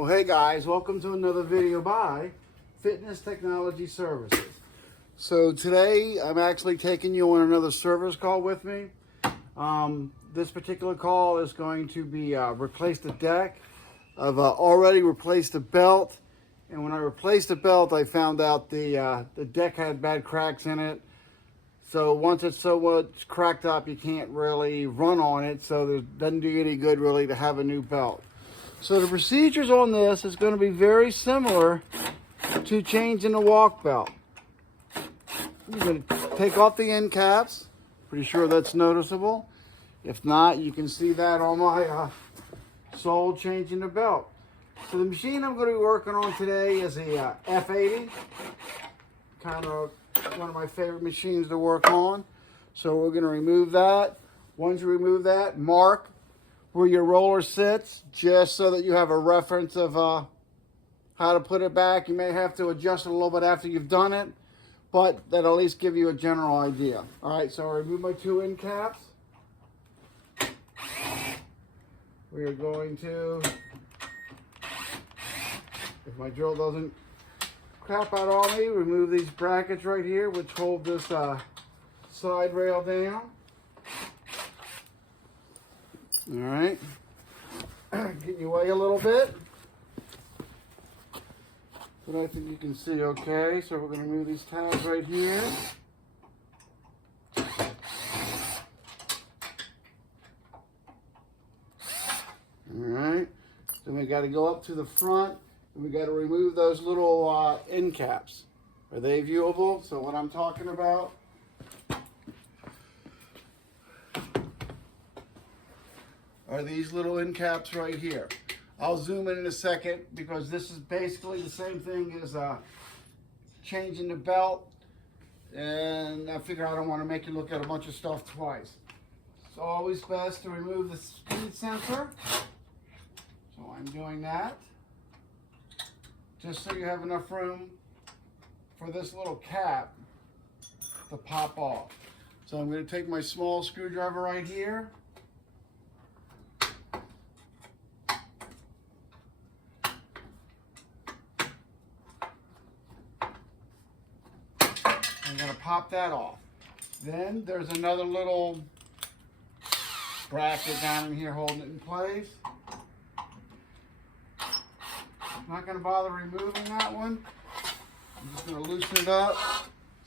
Well, hey guys, welcome to another video by Fitness Technology Services. So today I'm actually taking you on another service call with me. This particular call is going to be replace the deck. I've already replaced the belt, and when I replaced the belt I found out the deck had bad cracks in it. So once it's so much cracked up you can't really run on it, so it doesn't do you any good really to have a new belt. So the procedures on this is going to be very similar to changing the walk belt. You're going to take off the end caps. Pretty sure that's noticeable. If not, you can see that on my sole changing the belt. So the machine I'm going to be working on today is a F80. Kind of one of my favorite machines to work on. So we're going to remove that. Once you remove that, mark where your roller sits, just so that you have a reference of how to put it back. You may have to adjust it a little bit after you've done it, but that'll at least give you a general idea. All right, so I remove my two end caps. We are going to, if my drill doesn't crap out on me, remove these brackets right here, which hold this side rail down. All right, getting you away a little bit, but I think you can see okay. So we're going to remove these tabs right here. All right, then we got to go up to the front and we got to remove those little end caps. Are they viewable? So what I'm talking about, are these little end caps right here. I'll zoom in a second because this is basically the same thing as changing the belt, and I figure I don't want to make you look at a bunch of stuff twice. It's always best to remove the speed sensor. So I'm doing that just so you have enough room for this little cap to pop off. So I'm going to take my small screwdriver right here. I'm going to pop that off. Then there's another little bracket down in here holding it in place. I'm not going to bother removing that one. I'm just going to loosen it up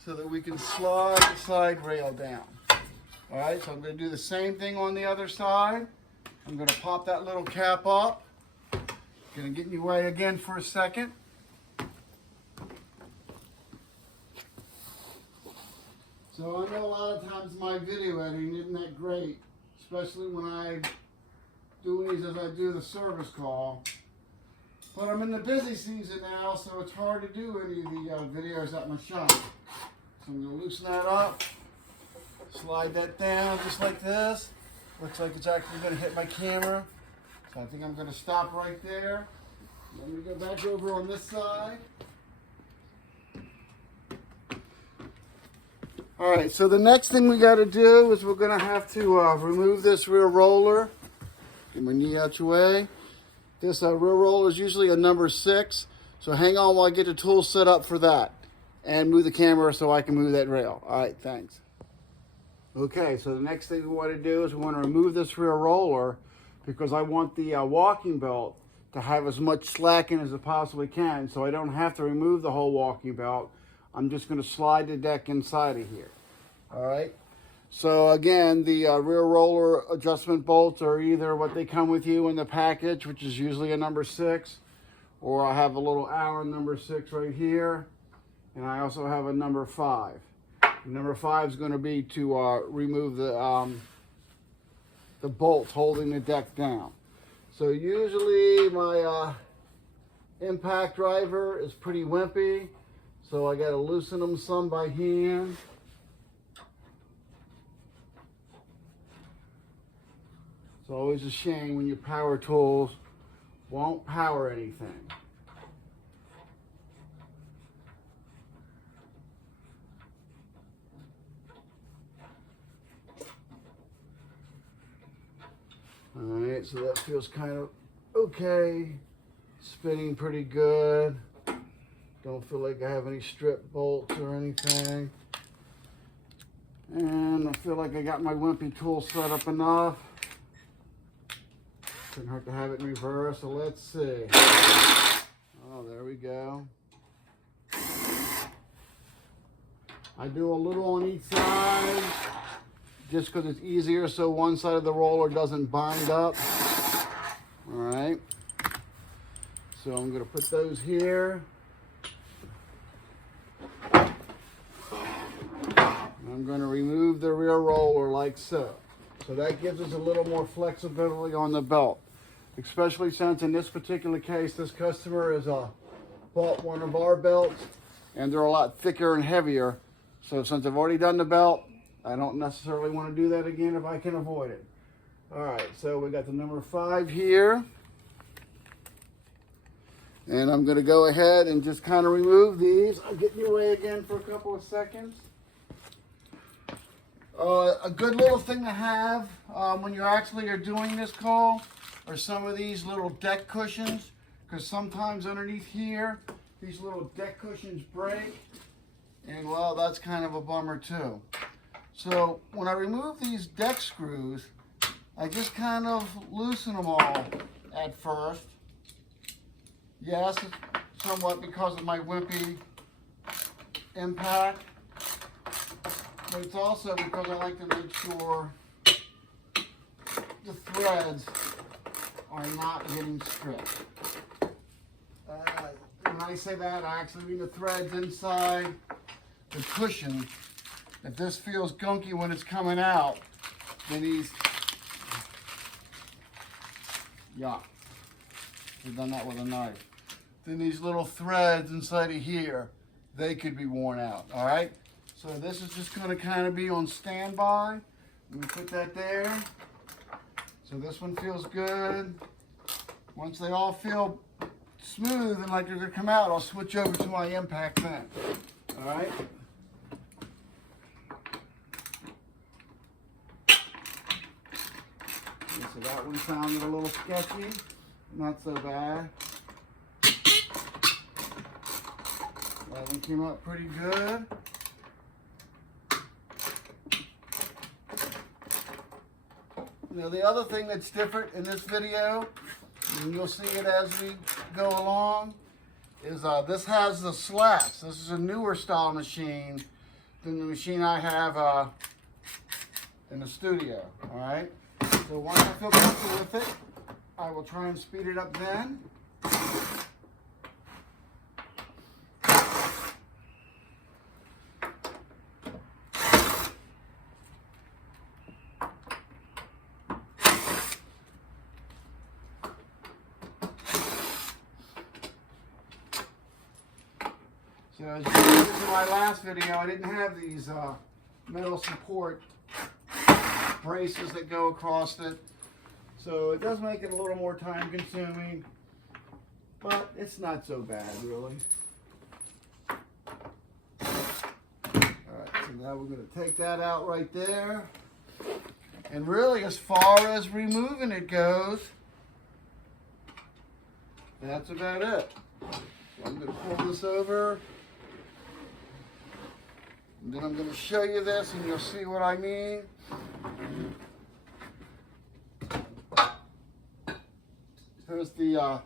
so that we can slide the side rail down. All right, so I'm going to do the same thing on the other side. I'm going to pop that little cap up. Going to get in your way again for a second. So I know a lot of times my video editing isn't that great, especially when I do these as I do the service call. But I'm in the busy season now, so it's hard to do any of the videos at my shop. So I'm going to loosen that up, slide that down just like this. Looks like it's actually going to hit my camera. So I think I'm going to stop right there. Let me go back over on this side. All right, so the next thing we got to do is we're going to have to remove this rear roller. Get my knee out your way. This rear roller is usually a number 6, so hang on while I get the tool set up for that. And move the camera so I can move that rail. All right, thanks. Okay, so the next thing we want to do is we want to remove this rear roller because I want the walking belt to have as much slack in as it possibly can, so I don't have to remove the whole walking belt. I'm just going to slide the deck inside of here. All right. So again, the rear roller adjustment bolts are either what they come with you in the package, which is usually a number 6, or I have a little Allen number 6 right here, and I also have a number 5. Number 5 is going to be to remove the bolts holding the deck down. So usually my impact driver is pretty wimpy. So I got to loosen them some by hand. It's always a shame when your power tools won't power anything. All right, so that feels kind of okay. spinning pretty good. Don't feel like I have any strip bolts or anything. And I feel like I got my wimpy tool set up enough. Couldn't hurt to have it in reverse, so let's see. Oh, there we go. I do a little on each side, just because it's easier so one side of the roller doesn't bind up. All right. So I'm going to put those here. I'm going to remove the rear roller like so. So that gives us a little more flexibility on the belt, especially since in this particular case, this customer has bought one of our belts and they're a lot thicker and heavier. So since I've already done the belt, I don't necessarily want to do that again if I can avoid it. All right, so we got the number 5 here. And I'm going to go ahead and just kind of remove these. I'll get in your way again for a couple of seconds. A good little thing to have when you actually are doing this call are some of these little deck cushions, because sometimes underneath here, these little deck cushions break, and well, that's kind of a bummer too. So when I remove these deck screws, I just kind of loosen them all at first. Yes, somewhat because of my wimpy impact, but it's also because I like to make sure the threads are not getting stripped. When I say that, I actually mean the threads inside the cushion. If this feels gunky when it's coming out, then these, yeah, we've done that with a knife. Then these little threads inside of here, they could be worn out, all right? So this is just gonna kind of be on standby. Let me put that there. So this one feels good. Once they all feel smooth and like they're gonna come out, I'll switch over to my impact then, all right? So that one sounded a little sketchy, not so bad. That one came out pretty good. Now the other thing that's different in this video, and you'll see it as we go along, is this has the slats. This is a newer style machine than the machine I have in the studio, all right? So once I feel comfortable with it, I will try and speed it up then. So as you noticed in my last video, I didn't have these metal support braces that go across it. So it does make it a little more time consuming, but it's not so bad really. Alright, so now we're going to take that out right there. And really, as far as removing it goes, that's about it. So I'm going to pull this over. And then I'm going to show you this and you'll see what I mean. Here's the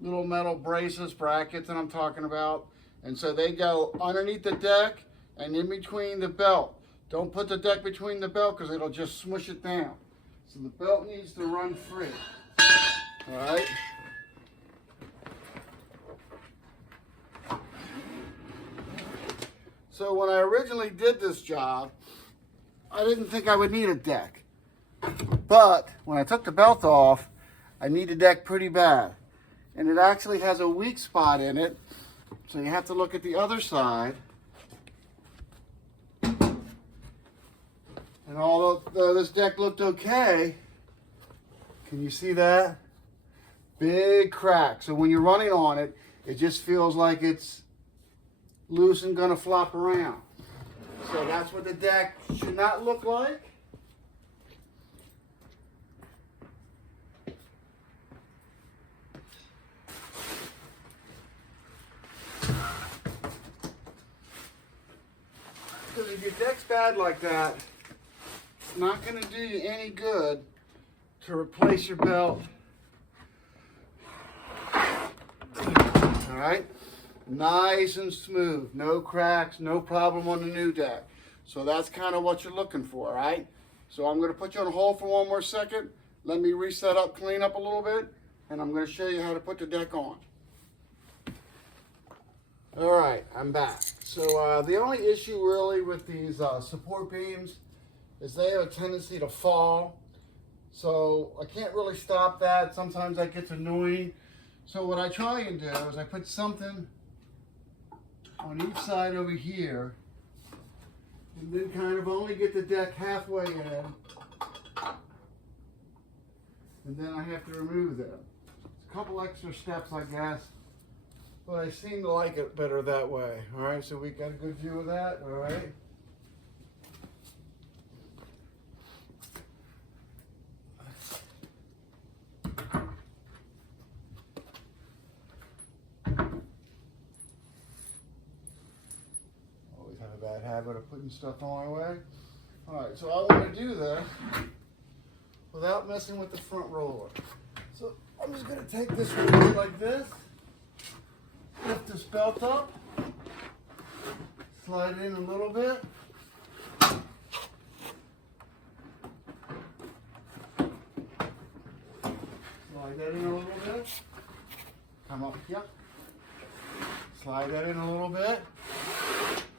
little metal braces, brackets that I'm talking about. And so they go underneath the deck and in between the belt. Don't put the deck between the belt because it'll just smush it down. So the belt needs to run free. All right. So when I originally did this job, I didn't think I would need a deck. But when I took the belt off, I need a deck pretty bad. And it actually has a weak spot in it. So you have to look at the other side. And although this deck looked okay, can you see that? Big crack. So when you're running on it, it just feels like it's loose and gonna flop around. So that's what the deck should not look like. Because if your deck's bad like that, it's not going to do you any good to replace your belt. All right, nice and smooth, no cracks, no problem on the new deck. So that's kind of what you're looking for, right? So I'm going to put you on hold for one more second. Let me reset up, clean up a little bit, and I'm going to show you how to put the deck on. All right, I'm back. So the only issue really with these support beams is they have a tendency to fall. So I can't really stop that. Sometimes that gets annoying. So what I try and do is I put something on each side over here and then kind of only get the deck halfway in. And then I have to remove them. It's a couple extra steps, I guess, but I seem to like it better that way. All right, so we got a good view of that, all right? Always have a bad habit of putting stuff on my way. All right, so I want to do this without messing with the front roller. So I'm just going to take this roller like this, lift this belt up, slide it in a little bit, slide that in a little bit, come up here, slide that in a little bit,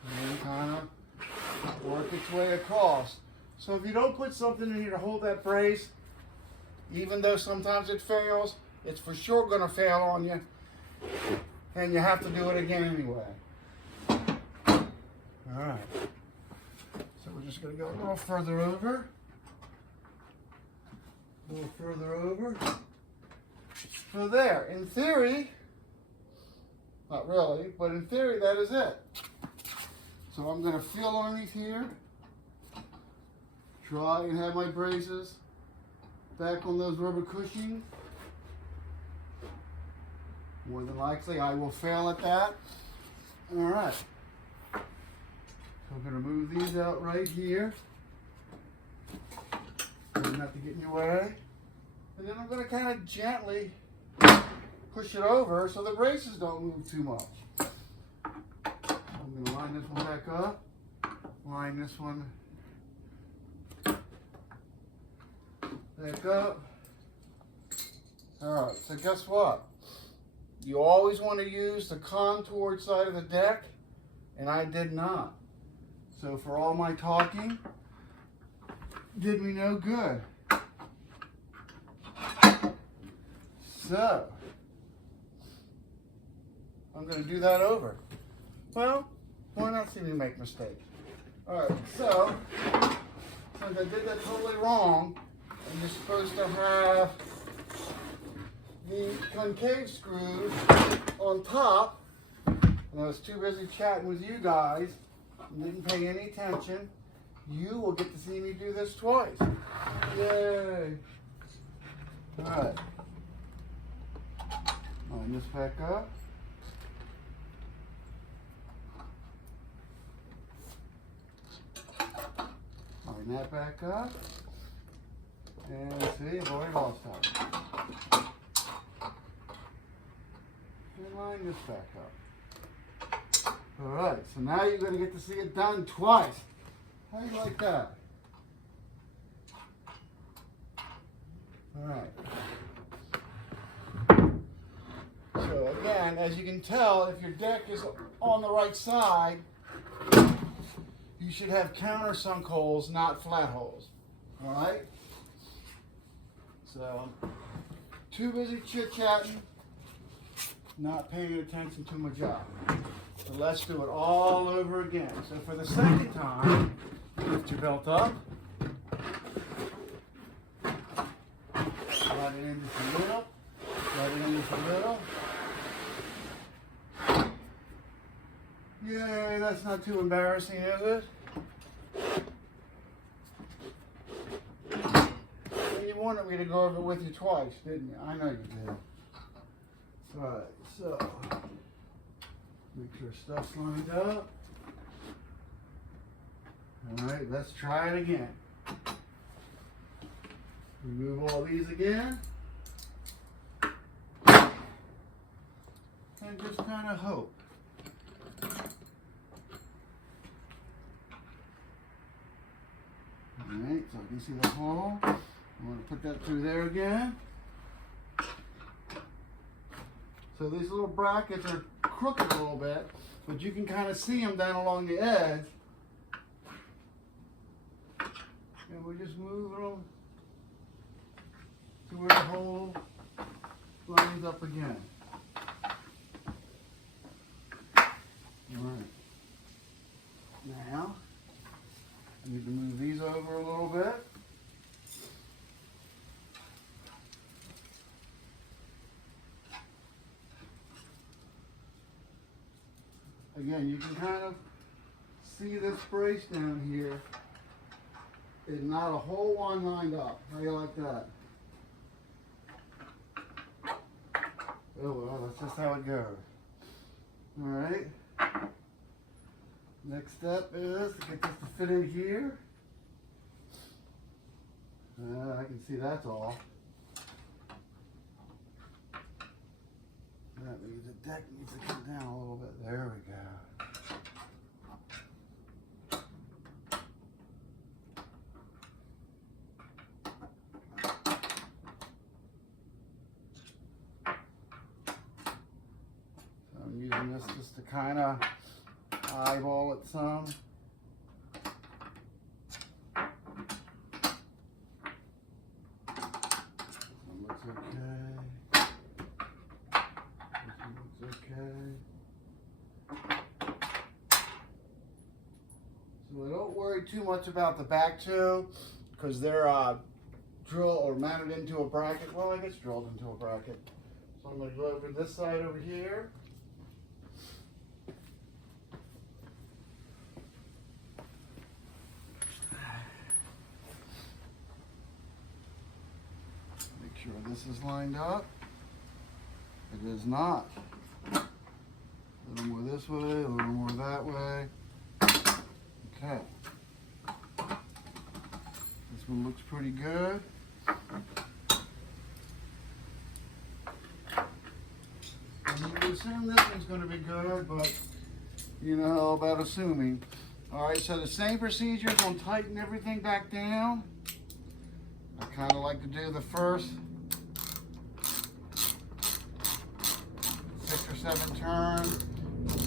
and then kind of work its way across. So if you don't put something in here to hold that brace, even though sometimes it fails, it's for sure going to fail on you, and you have to do it again anyway. All right, so we're just going to go a little further over, a little further over. So there, in theory, not really, but in theory that is it. So I'm going to feel underneath here, try and have my braces back on those rubber cushions. More than likely I will fail at that. All right. So I'm going to move these out right here. Doesn't have to get in your way. And then I'm going to kind of gently push it over so the braces don't move too much. I'm going to line this one back up, line this one back up. All right, so guess what? You always want to use the contoured side of the deck, and I did not. So for all my talking, did me no good. So, I'm going to do that over. Well, why not see me make mistakes? All right, so, since I did that totally wrong, and you're supposed to have the concave screws on top, and I was too busy chatting with you guys and didn't pay any attention, you will get to see me do this twice. Yay! All right. Line this back up. Line that back up. And see, I've already lost that. And line this back up. All right, so now you're going to get to see it done twice. How do you like that? All right. So again, as you can tell, if your deck is on the right side, you should have countersunk holes, not flat holes. All right? So, too busy chit-chatting, not paying attention to my job. So let's do it all over again. So for the second time, lift your belt up. Slide it in just a little. Slide it in just a little. Yay, that's not too embarrassing, is it? You wanted me to go over it with you twice, didn't you? I know you did. Alright, so make sure stuff's lined up. All right, let's try it again. Remove all these again. And just kind of hope. Alright, so you see the hole. I'm going to put that through there again. So these little brackets are crooked a little bit, but you can kind of see them down along the edge. And we just move them to where the hole lines up again. Alright. Now, I need to move these over a little bit. Again, you can kind of see this brace down here is not a whole one lined up. How do you like that? Oh well, that's just how it goes. Alright. Next step is to get this to fit in here. I can see that's all. That means the deck needs to come down a little bit. There we go. So I'm using this just to kind of eyeball it some. Looks okay. Looks okay. So don't worry too much about the back two because they're drilled or mounted into a bracket. Well, I guess drilled into a bracket. So I'm going to go over this side over here. This is lined up. It is not. A little more this way, a little more that way. Okay. This one looks pretty good. And you can assume this one's going to be good, but you know about assuming. Alright, so the same procedure is going to tighten everything back down. I kind of like to do the first 6 or 7 turns.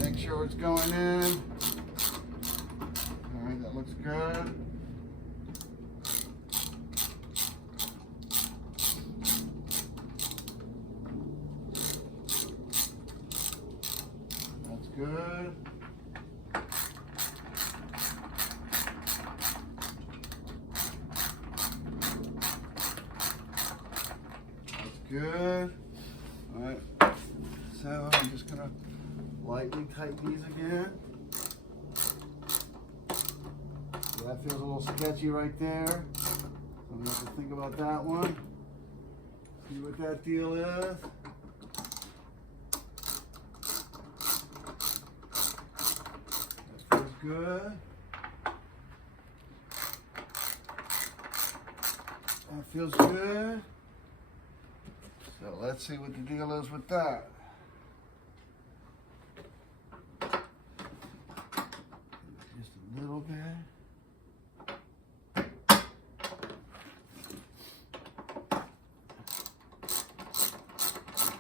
Make sure it's going in. Alright, that looks good. That's good. That's good. Alright. So I'm just going to lightly tighten these again. So that feels a little sketchy right there. So I'm going to have to think about that one. See what that deal is. That feels good. That feels good. So let's see what the deal is with that. Just a little bit.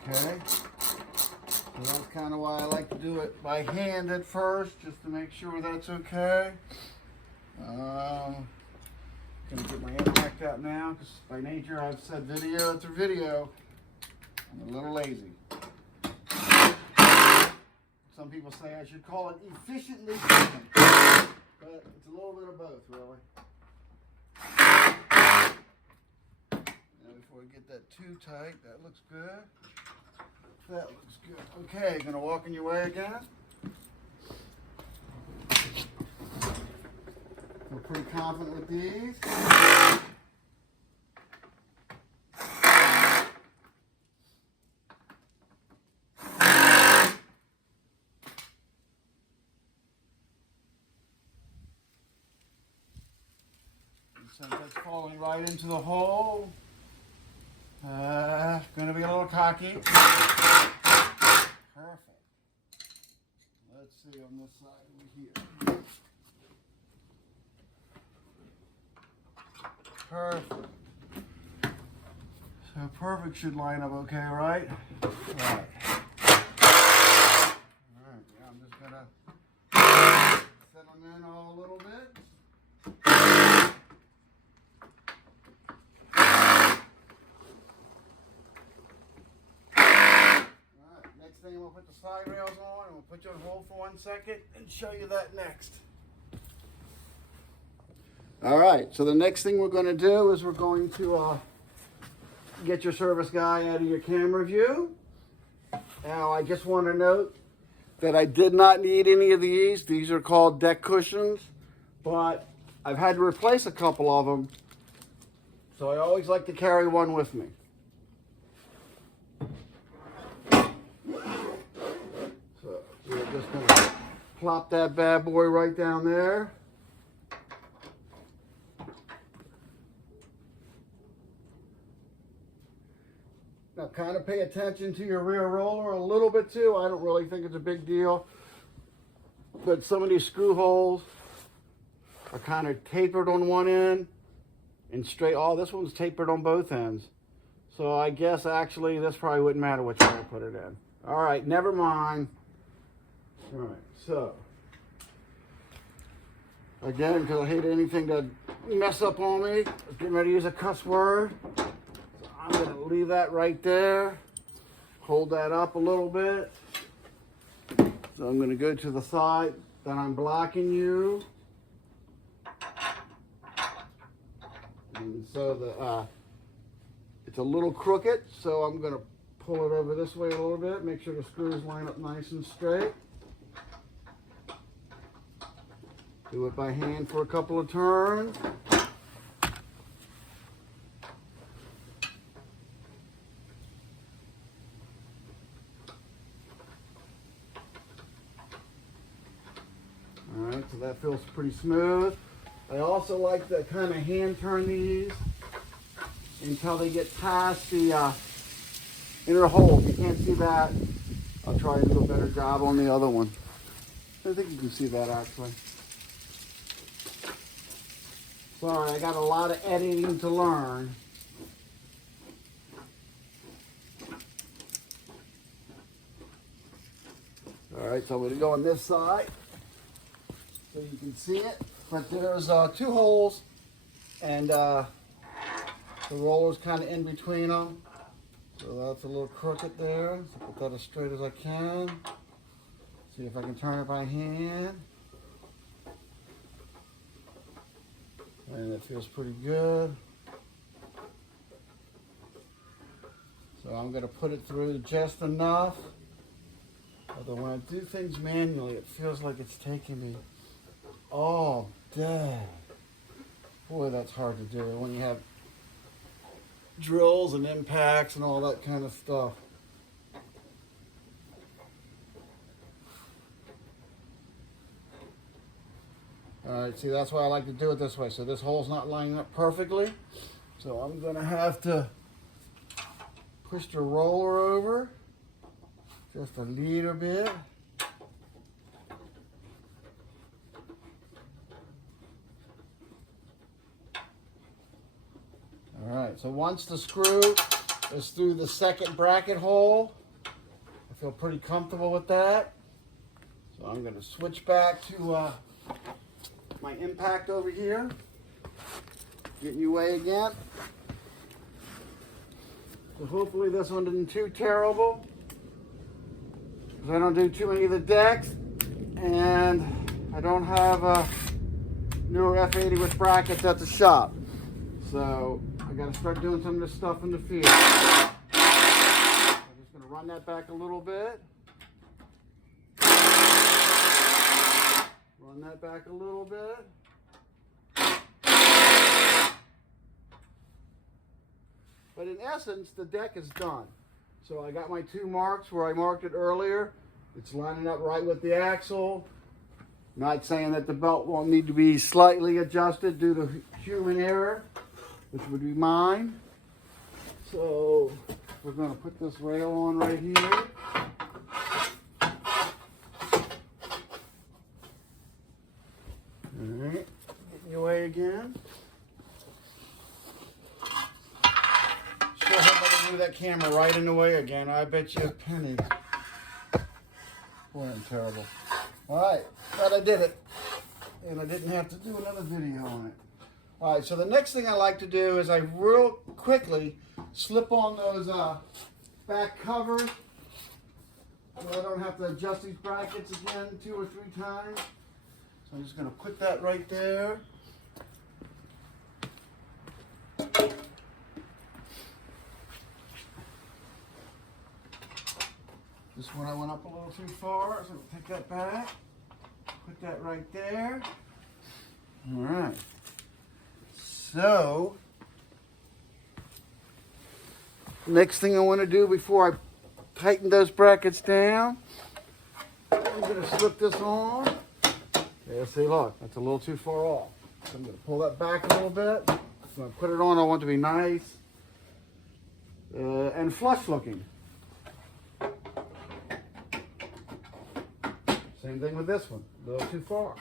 Okay. So that's kind of why I like to do it by hand at first, just to make sure that's okay. Gonna get my impact out now, because by nature I've said video after video. I'm a little lazy. Some people say I should call it efficiently cleaning, but it's a little bit of both, really. Now before we get that too tight, that looks good. That looks good. Okay, gonna walk in your way again. I'm pretty confident with these. since that's falling right into the hole, gonna be a little cocky. Perfect. Let's see on this side over here. Perfect. So perfect should line up okay, right? Right. Alright, yeah, I'm just gonna set them in all a little bit. Next thing, we'll put the side rails on, and we'll put you on hold for 1 second and show you that next. All right, so the next thing we're going to do is we're going to get your service guy out of your camera view. Now, I just want to note that I did not need any of these. These are called deck cushions, but I've had to replace a couple of them, so I always like to carry one with me. So we're just going to plop that bad boy right down there. Now kind of pay attention to your rear roller a little bit too. I don't really think it's a big deal, but some of these screw holes are kind of tapered on one end and straight. Oh, this one's tapered on both ends. So I guess actually this probably wouldn't matter which way I put it in. All right, never mind. All right, so again, because I hate anything to mess up on me, I was getting ready to use a cuss word. I'm going to leave that right there, hold that up a little bit. So I'm going to go to the side that I'm blocking you. And so it's a little crooked, so I'm going to pull it over this way a little bit, make sure the screws line up nice and straight. Do it by hand for a couple of turns. Alright, so that feels pretty smooth. I also like to kind of hand turn these until they get past the inner hole. If you can't see that, I'll try to do a better job on the other one. I think you can see that actually. Sorry, I got a lot of editing to learn. Alright, so I'm going to go on this side so you can see it. But there's 2 holes, and the roller's kind of in between them. So that's a little crooked there. So put that as straight as I can. See if I can turn it by hand. And it feels pretty good. So I'm going to put it through just enough. Although when I do things manually, it feels like it's taking me all day. Boy, that's hard to do when you have drills and impacts and all that kind of stuff. Alright, see, that's why I like to do it this way. So this hole's not lining up perfectly. So I'm going to have to push the roller over just a little bit. Alright, so once the screw is through the second bracket hole, I feel pretty comfortable with that. So I'm going to switch back to my impact over here. Getting you away again. So hopefully this one isn't too terrible, because I don't do too many of the decks, and I don't have a newer F80 with brackets at the shop. So I got to start doing some of this stuff in the field. I'm just going to run that back a little bit. Run that back a little bit. But in essence, the deck is done. So I got my 2 marks where I marked it earlier. It's lining up right with the axle. Not saying that the belt won't need to be slightly adjusted due to human error, which would be mine. So we're going to put this rail on right here. Alright, get in your way again. Sure hope I didn't move that camera right in the way again. I bet you a penny. Boy, I'm terrible. Alright, glad I did it. And I didn't have to do another video on it. Alright, so the next thing I like to do is I real quickly slip on those back covers so I don't have to adjust these brackets again 2 or 3 times. So I'm just going to put that right there. This one I went up a little too far, so I'll take that back. Put that right there. All right. So, next thing I want to do before I tighten those brackets down, I'm going to slip this on. Yeah, see, look, that's a little too far off. So I'm going to pull that back a little bit. When I put it on, I want it to be nice and flush looking. Same thing with this one, a little too far.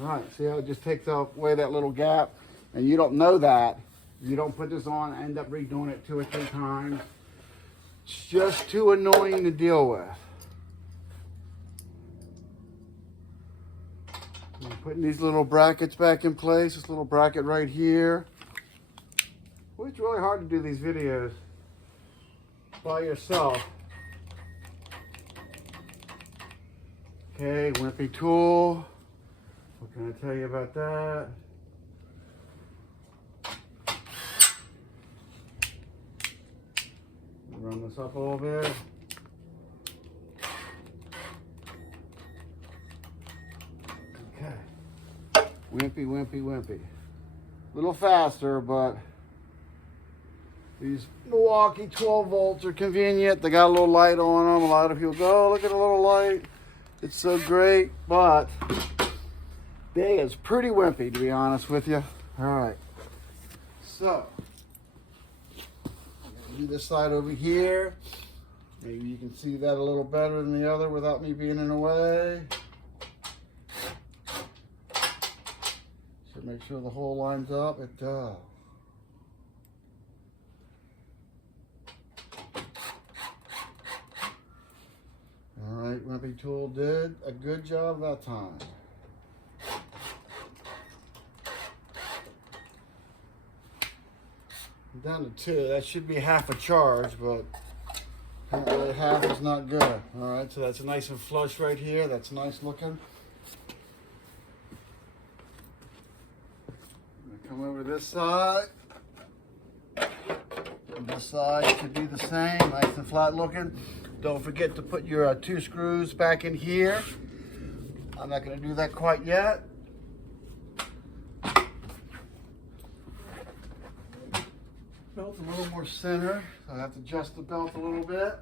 All right, see how it just takes away that little gap? And you don't know that. You don't put this on, end up redoing it 2 or 3 times. It's just too annoying to deal with. I'm putting these little brackets back in place, this little bracket right here. Well, it's really hard to do these videos by yourself. Okay, wimpy tool. What can I tell you about that? Run this up a little bit. Okay. Wimpy, wimpy, wimpy. A little faster, but these Milwaukee 12 volts are convenient. They got a little light on them. A lot of people go, oh, look at the little light. It's so great, but they is pretty wimpy, to be honest with you. All right. So, do this side over here. Maybe you can see that a little better than the other without me being in the way. So make sure the hole lines up. It does. All right, wimpy tool did a good job that time. Down to 2. That should be half a charge, but apparently half is not good. All right, so that's nice and flush right here. That's nice looking. I'm gonna come over this side. And this side should be the same, nice and flat looking. Don't forget to put your 2 screws back in here. I'm not going to do that quite yet. Belt's a little more center, so I have to adjust the belt a little bit.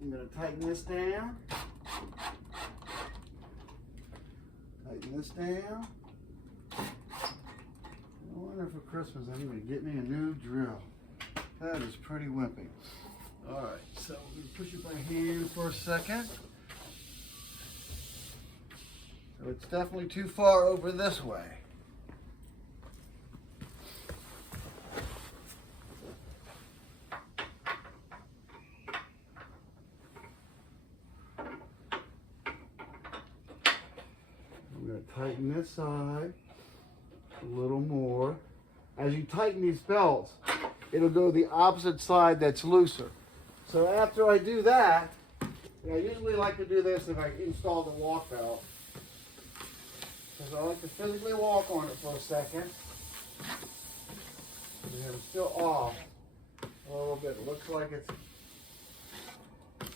I'm going to tighten this down. Tighten this down. I wonder if for Christmas I'm going to get me a new drill. That is pretty wimpy. All right, so I'm going to push it by hand for a second. So it's definitely too far over this way. I'm going to tighten this side a little more. As you tighten these belts, it'll go the opposite side that's looser. So after I do that, I usually like to do this if I install the walk belt. Because I like to physically walk on it for a second. And I'm still off a little bit. It looks like it's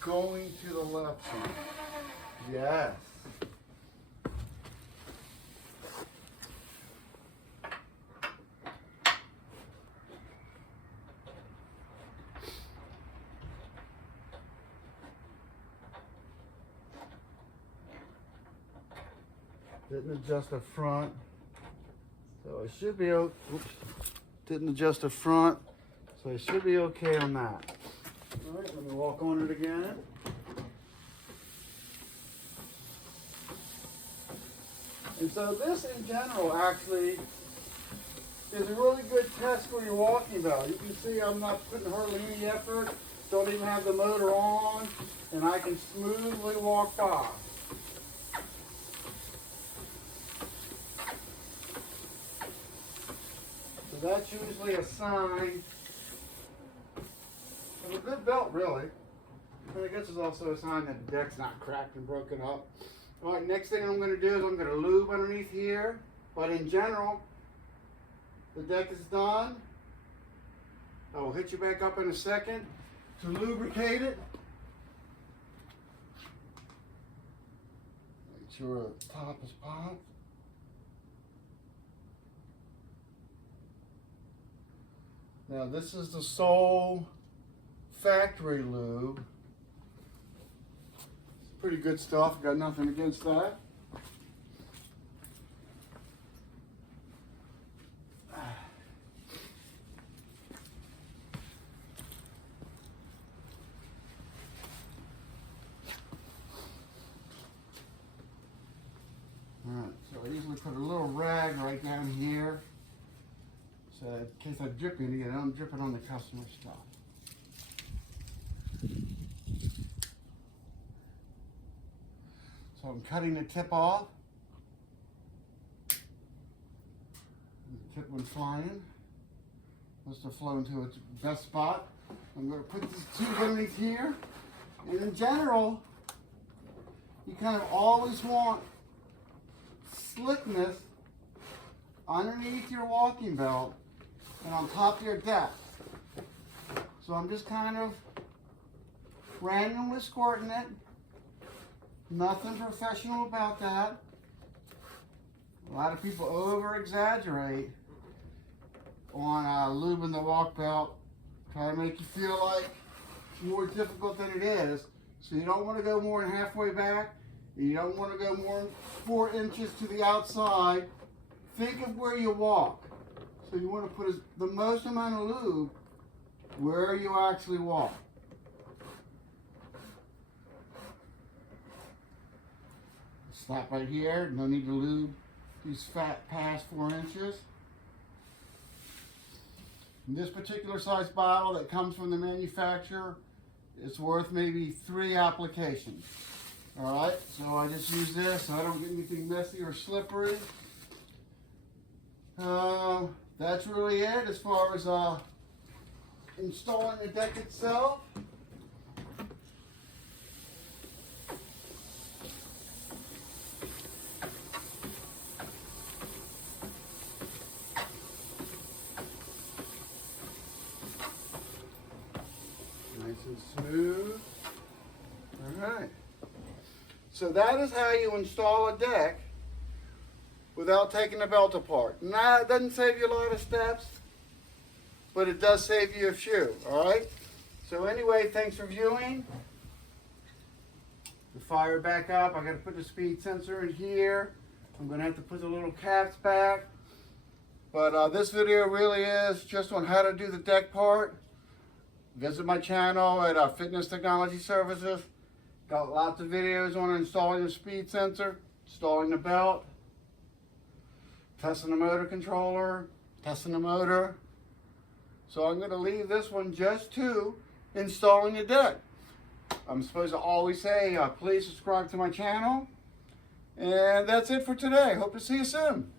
going to the left side. Yes. Didn't adjust the front. So it should be, oops, didn't adjust the front. So it should be okay on that. All right, let me walk on it again. And so this in general actually is a really good test for your walking belt. You can see I'm not putting hardly any effort, don't even have the motor on, and I can smoothly walk by. So that's usually a sign of a good belt, really. But I guess it's also a sign that the deck's not cracked and broken up. All right, next thing I'm going to do is I'm going to lube underneath here. But in general, the deck is done. I will hit you back up in a second to lubricate it. Make sure the top is popped. Now this is the sole factory lube. It's pretty good stuff, got nothing against that. Alright, so I usually put a little rag right down here. So in case I drip any, I don't drip it on the customer stuff. So I'm cutting the tip off. The tip went flying. Must have flown to its best spot. I'm going to put this tube underneath here. And in general, you kind of always want slickness underneath your walking belt and on top of your deck. So I'm just kind of randomly squirting it. Nothing professional about that. A lot of people over exaggerate on lubing the walk belt, try to make you feel like it's more difficult than it is. So you don't want to go more than halfway back. You don't want to go more than 4 inches to the outside. Think of where you walk. So you want to put the most amount of lube where you actually walk. Stop right here. No need to lube these fat past 4 inches. And this particular size bottle that comes from the manufacturer, it's worth maybe 3 applications. All right, so I just use this so I don't get anything messy or slippery. That's really it as far as installing the deck itself. Nice and smooth. All right. So that is how you install a deck without taking the belt apart. Now, it doesn't save you a lot of steps, but it does save you a few, all right? So anyway, thanks for viewing. The fire back up. I got to put the speed sensor in here. I'm going to have to put the little caps back. But this video really is just on how to do the deck part. Visit my channel at Fitness Technology Services. Got lots of videos on installing the speed sensor, installing the belt, testing the motor controller, testing the motor. So I'm going to leave this one just to installing the deck. I'm supposed to always say, please subscribe to my channel. And that's it for today. Hope to see you soon.